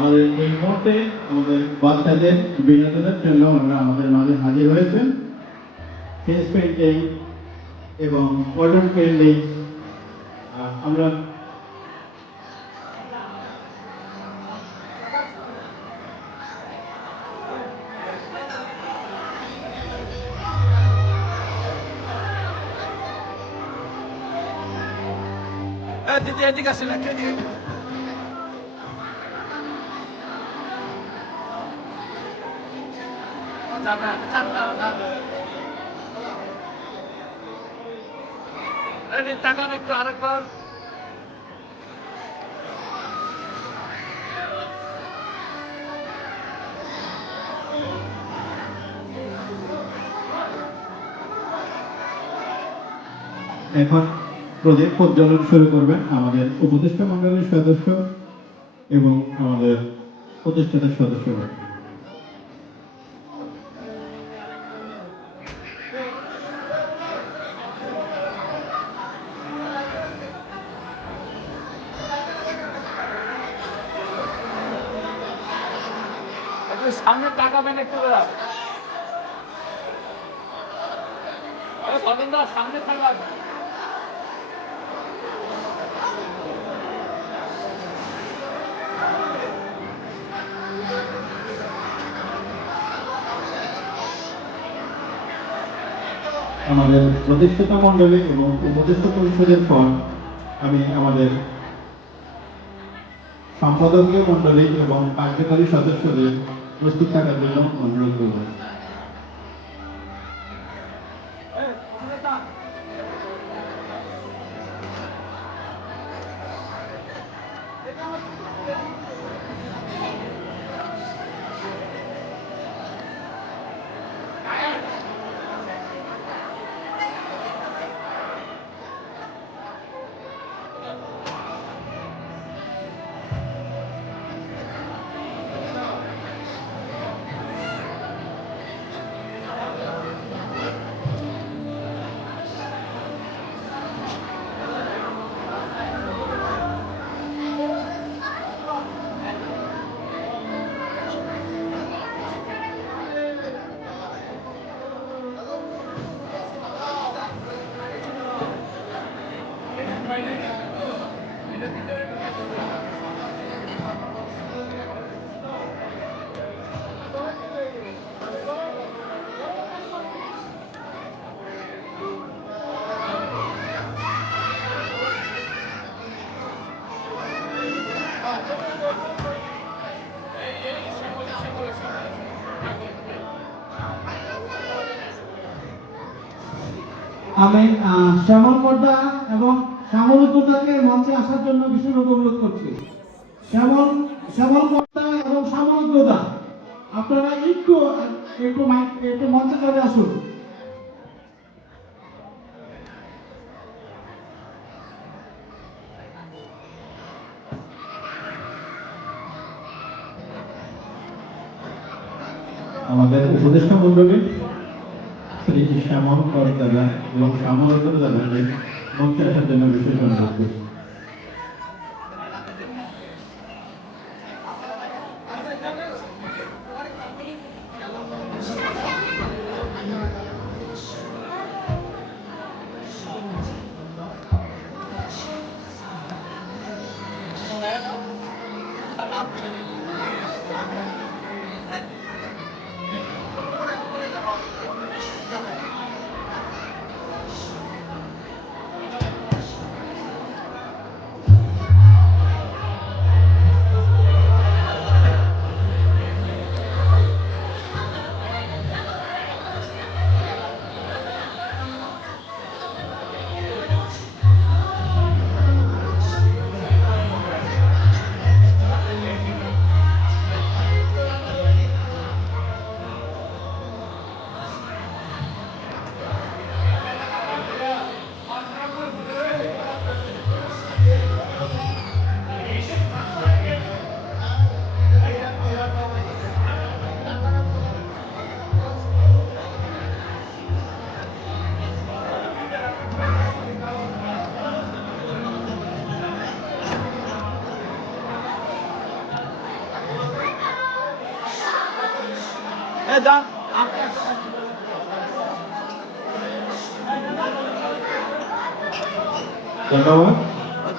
আমাদের এই মুহূর্তে আমাদের বাচ্চাদের বিনোদনের জন্য আমরা আমাদের মাঝে হাজির হয়েছেন। ফেস পেন্টিং এবং ওয়াটার পেন্টিং আমরা দিদি, এদিকে আসেন এদিকে। এখন প্রজেক্ট পরিচালনা শুরু করবেন আমাদের উপদেষ্টা মন্ডলীর সদস্য এবং আমাদের প্রতিষ্ঠাতা সদস্যরা সামনে তাকাবেন একটু বেড়া আরে সদনদা সামনে থাকবেন আমাদের প্রতিষ্ঠাতা মন্ডলী এবং উপদেষ্টা পরিষদের পর আমি আমাদের সম্পাদকীয় মন্ডলী এবং কার্যকারী সদস্যদের প্রস্তুত থাকার জন্য অনুরোধ আমি শ্যামল এবং শ্যামল মঞ্চে আসার জন্য বিশেষভাবে অনুরোধ করছি। শ্যামল শ্যামল কর্তা এবং শ্যামল আপনারা একটু একটু একটু মঞ্চে আসুন। আমাদের উপদেষ্টা মন্ডলী শ্রী শ্যামল করদাদা এবং শ্যামল করদাদাকে মঞ্চে আসার জন্য বিশেষ অনুরোধ করছি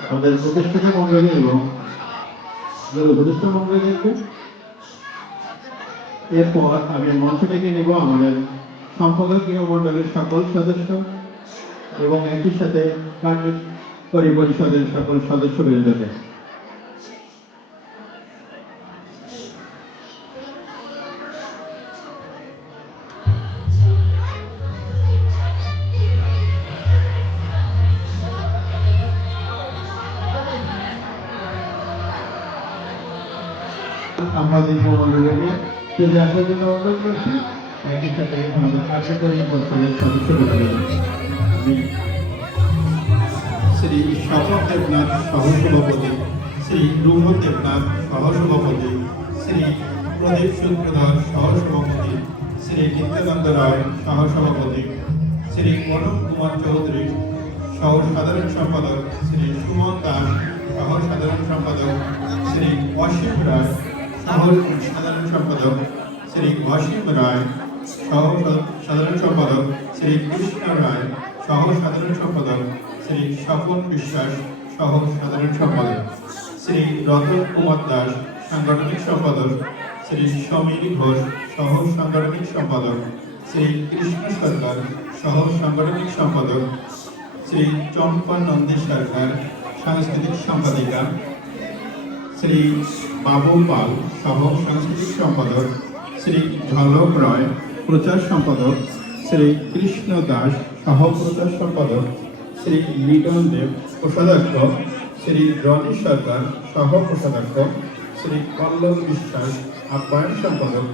আমাদের এবং মন্ডলীকে এরপর আমি মঞ্চ থেকে নেব আমাদের সম্পাদকীয় মন্ডলের সকল সদস্য এবং একই সাথে কার্যকরী পরিষদের সকল সদস্য আমাদের মন্ডলীকে যদি আসার জন্য অনুরোধ করছি, একই সাথে বৃন্দকে শ্রী স্বপন দেবনাথ সহসভাপতি, শ্রী শ্রী প্রদীপ সূত্রধর সহসভাপতি, শ্রী শ্রী মনোজ কুমার চৌধুরী সহ সাধারণ সম্পাদক শ্রী সুমন দাস সহ সাধারণ সম্পাদক শ্রী অসীম রায় সহ সাধারণ সম্পাদক শ্রী অসীম রায়, সহ সাধারণ সম্পাদক শ্রী কৃষ্ণ রায়, সহ সাধারণ সম্পাদক শ্রী স্বপন বিশ্বাস, সহ সাধারণ সম্পাদক শ্রী রতন কুমার দাস, সাংগঠনিক সম্পাদক শ্রী সমীর ঘোষ, সহ সাংগঠনিক সম্পাদক শ্রী কৃষ্ণ সরকার, সহ সাংগঠনিক সম্পাদক শ্রী চম্পা নন্দী সরকার, সাংস্কৃতিক সম্পাদিকা শ্রী বাবু পাল সহ সাংস্কৃতিক সম্পাদক শ্রী ঝলক রয়, প্রচার সম্পাদক শ্রী কৃষ্ণ দাস সহ প্রচার সম্পাদক শ্রী লিটন দেব, কোষাধ্যক্ষ শ্রী রনি সরকার সহ কোষাধ্যক্ষ শ্রী পল্লব বিশ্বাস, আপ্যায়ন সম্পাদক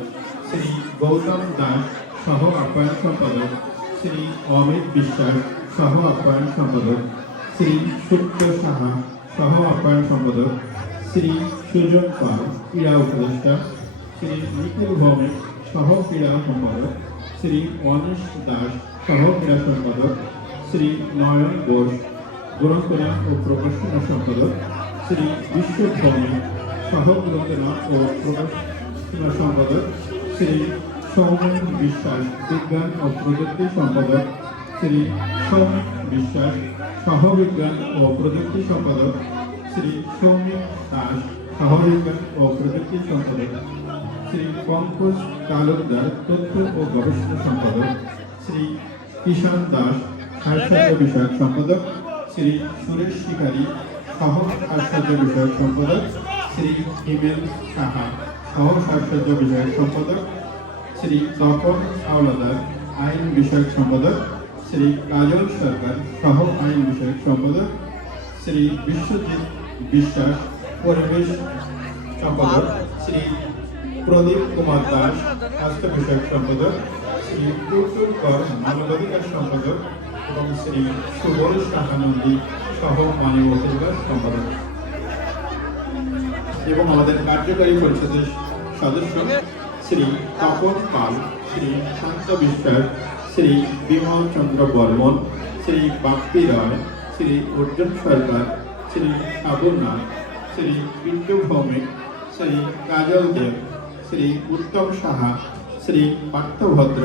শ্রী গৌতম দাস সহ আপ্যায়ন সম্পাদক শ্রী অমিত বিশ্বাস, সহ আপ্যায়ন সম্পাদক শ্রী সূর্য সাহা, সহ আপ্যায়ন সম্পাদক শ্রী সুজন পাল ক্রীড়া উপদেষ্টা শ্রী নিখিল ভৌমিক সহ ক্রীড়া সম্পাদক শ্রী অনিশ দাস সহ ক্রীড়া সম্পাদক শ্রী নয়ন ঘোষ গ্রন্থনা ও প্রকাশনা সম্পাদক শ্রী বিশ্ব ভৌমিক সহ গ্রন্থনা ও প্রকাশনা সম্পাদক শ্রী সৌমেন বিশ্বাস বিজ্ঞান ও প্রযুক্তি সম্পাদক শ্রী সৌমিক বিশ্বাস সহ বিজ্ঞান ও প্রযুক্তি সম্পাদক শ্রী সৌমিক দাস সহ বিজ্ঞান ও প্রযুক্তি সম্পাদক শ্রী পঙ্কজ তালুকদার তথ্য ও গবেষণা সম্পাদক শ্রী কিষান দাস সাহিত্য বিষয়ক সম্পাদক শ্রী সুরেশ শিকারী, সহ সাহিত্য বিষয়ক সম্পাদক শ্রী হিমেল সাহা, সহ সাহিত্য বিষয়ক সম্পাদক শ্রী তপন হাওলাদার, আইন বিষয়ক সম্পাদক শ্রী কাজল সরকার, সহ আইন বিষয়ক সম্পাদক শ্রী বিশ্বজিৎ বিশ্বাস পরিবেশ সম্পাদক শ্রী প্রদীপ কুমার দাস, স্বাস্থ্য বিষয়ক সম্পাদক শ্রী টুটুল কর মানবাধিকার সম্পাদক এবং শ্রী সুবল সাহানন্দী সহ মানব অধিকার সম্পাদক। এবং আমাদের কার্যকারী পরিষদের সদস্য শ্রী তপন পাল, শ্রী শান্ত বিশ্বাস, শ্রী বিমল চন্দ্র বর্মন, শ্রী বাপ্পি রায়, শ্রী অর্জুন সরকার, শ্রী সাবুর নাথ শ্রী পিন্টু ভৌমিক শ্রী কাজল দেব শ্রী উত্তম সাহা, শ্রী পার্থভদ্র,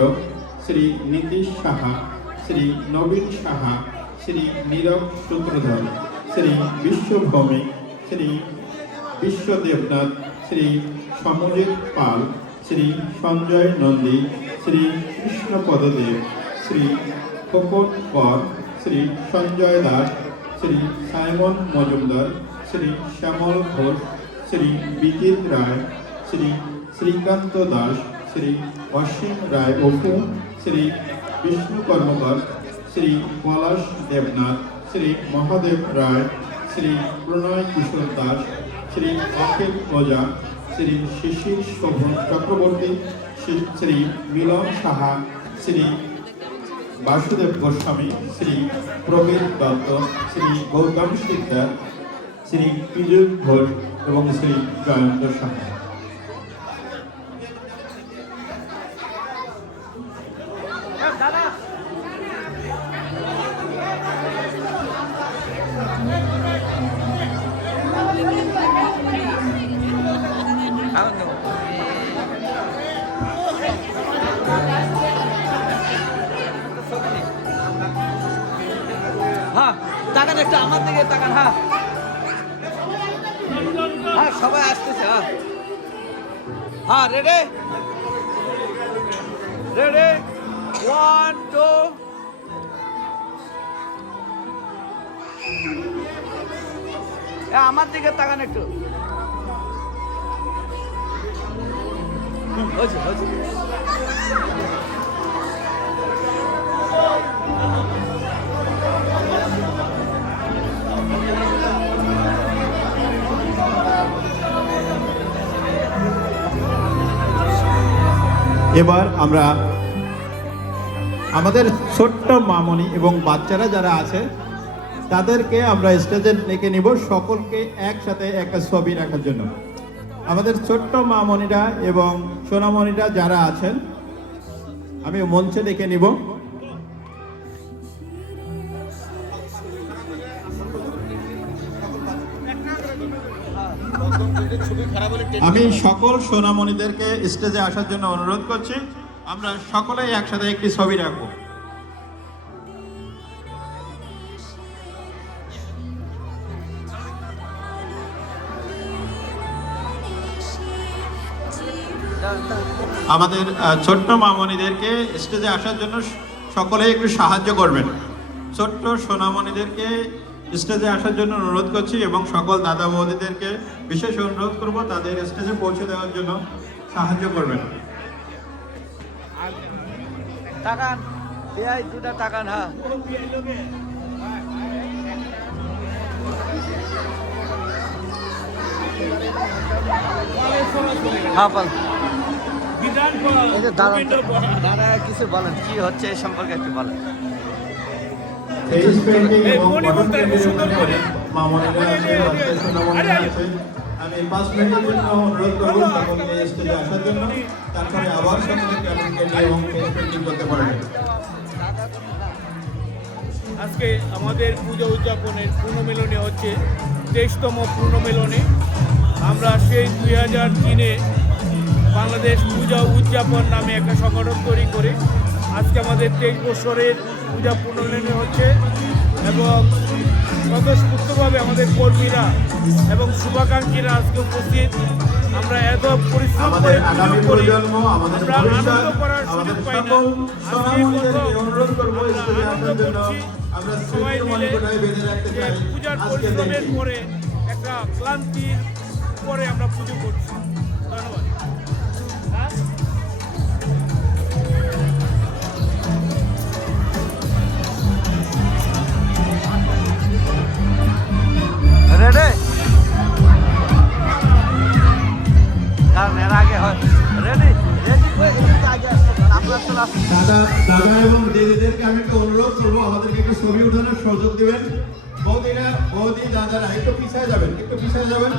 শ্রী নীতিশ সাহা, শ্রী নবীন সাহা, শ্রী নীরব সূত্রধর, শ্রী বিশ্বভৌমিক, শ্রী বিশ্ব দেবনাথ শ্রী সমজিৎ পাল, শ্রী সঞ্জয় নন্দী, শ্রী কৃষ্ণপদ দেব শ্রী খোকন কর, শ্রী সঞ্জয় দাস, শ্রী সাইমন মজুমদার শ্রী শ্যামল ঘোষ, শ্রী বিজিত রায়, শ্রী শ্রীকান্ত দাস, শ্রী অসীম রায় অপু শ্রী বিষ্ণু কর্মকার, শ্রী পলাশ দেবনাথ, শ্রী মহাদেব রায়, শ্রী প্রণয় কিশোর দাস, শ্রী অখিল ওজা শ্রী শিশির শোভন চক্রবর্তী, শ্রী- শ্রী মিলন সাহা, শ্রী বাসুদেব গোস্বামী, শ্রী প্রবীর দত্ত, শ্রী গৌতম শিকদার শ্রী পিজুল ঘোষ এবং শ্রী জয়ন্ত সাহা হ্যাঁ তাকান আমার দিকে তাকান হ্যাঁ। হ্যাঁ সবাই আসতেছে হ্যাঁ। হ্যাঁ রেডি রেডি ওয়ান টু আমার দিকে তাকান একটু। হয়েছে হয়েছে। এবার আমরা আমাদের ছোট্ট মামনি এবং বাচ্চারা যারা আছে, তাদেরকে আমরা স্টেজে ডেকে নিব, সকলকে একসাথে একটা ছবি রাখার জন্য। আমাদের ছোট্ট মামনিরা এবং সোনামণিরা যারা আছেন, আমি মঞ্চে ডেকে নিব। আমি সকল সোনামণিদেরকে স্টেজে আসার জন্য অনুরোধ করছি। আমরা সকলেই একসাথে একটি ছবি রাখব। আমাদের ছোট্ট মামনিদেরকে স্টেজে আসার জন্য সকলেই একটু সাহায্য করবেন। ছোট্ট সোনামণিদেরকে স্টেজে আসার জন্য অনুরোধ করছি এবং সকল দাদা বৌদিদেরকে বিশেষ অনুরোধ করব তাদের স্টেজে পৌঁছে দেওয়ার জন্য সাহায্য করবেন। হ্যাঁ। হ্যাঁ দাঁড়া কিছু বলেন, কি হচ্ছে এই সম্পর্কে একটু বলেন। ফেস পেইন্টিং এবং বটন পেইন্টিং এর মামনিরা আছে বাচ্চা আছে আমি পাঁচ মিনিটের জন্য অনুরোধ করব সকলকে স্টেজে আসার জন্য। তারপরে আবার সকলে ক্যামেরা কেটে এবং ফেস পেইন্টিং করতে পারবেন আজকে আমাদের পুজো উদযাপনের পূর্ণমিলনী হচ্ছে তেইশতম পূর্ণমিলনী। আমরা সেই দুই হাজার তিনে বাংলাদেশ পূজা উদযাপন নামে একটা সংগঠন তৈরি করে আজকে আমাদের তেইশ বছরের পূজা পূর্ণমিলনী হচ্ছে এবং স্বতঃস্ফূর্তভাবে আমাদের কর্মীরা এবং শুভাকাঙ্ক্ষীরা আজকে উপস্থিত। আমরা এত পরিশ্রম করে পুজো করি। আমরা আনন্দ করার সুযোগ পাই না। আজকে আনন্দ করছি। সবাই মিলে যে পূজার পরিশ্রমের পরে একটা ক্লান্তির পরে আমরা পুজো করছি। ধন্যবাদ। হ্যাঁ? দাদারা একটু পিছিয়ে যাবেন একটু পিছিয়ে যাবেন।